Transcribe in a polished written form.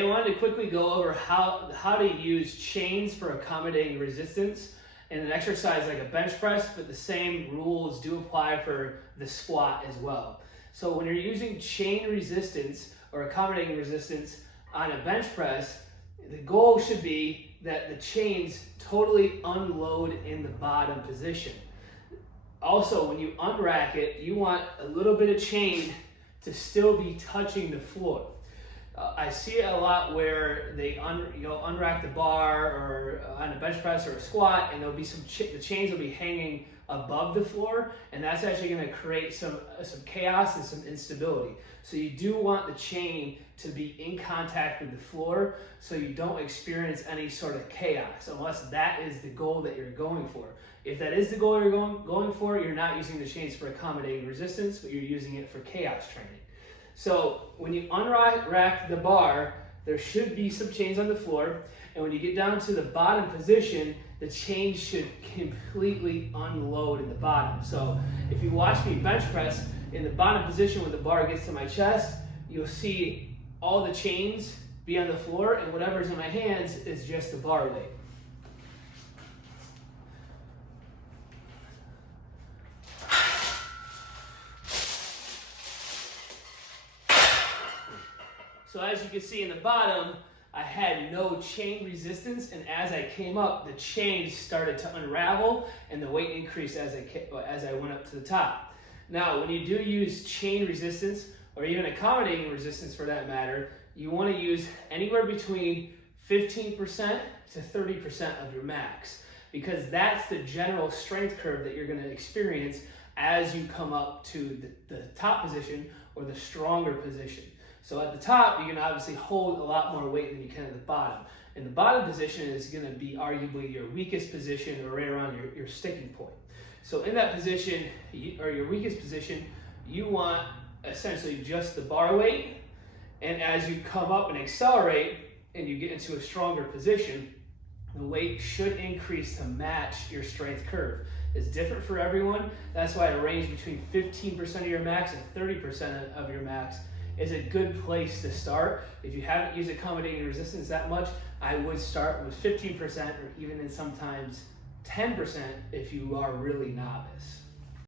I wanted to quickly go over how to use chains for accommodating resistance in an exercise like a bench press, but the same rules do apply for the squat as well. So when you're using chain resistance or accommodating resistance on a bench press, the goal should be that the chains totally unload in the bottom position. Also, when you unrack it, you want a little bit of chain to still be touching the floor. I see it a lot where they unrack the bar or on a bench press or a squat, and there'll be the chains will be hanging above the floor, and that's actually going to create some chaos and some instability. So you do want the chain to be in contact with the floor so you don't experience any sort of chaos, unless that is the goal that you're going for. If that is the goal you're going for, you're not using the chains for accommodating resistance, but you're using it for chaos training. So when you unrack the bar, there should be some chains on the floor, and when you get down to the bottom position, the chains should completely unload in the bottom. So if you watch me bench press, in the bottom position when the bar gets to my chest, you'll see all the chains be on the floor, and whatever's in my hands is just the bar weight. So as you can see in the bottom, I had no chain resistance, and as I came up, the chains started to unravel and the weight increased as I went up to the top. Now, when you do use chain resistance, or even accommodating resistance for that matter, you want to use anywhere between 15% to 30% of your max, because that's the general strength curve that you're going to experience as you come up to the top position or the stronger position. So at the top, you can obviously hold a lot more weight than you can at the bottom. And the bottom position is going to be arguably your weakest position, or right around your sticking point. So in that position, or your weakest position, you want essentially just the bar weight. And as you come up and accelerate and you get into a stronger position, the weight should increase to match your strength curve. It's different for everyone. That's why a range between 15% of your max and 30% of your max is a good place to start. If you haven't used accommodating resistance that much, I would start with 15%, or even in sometimes 10% if you are really novice.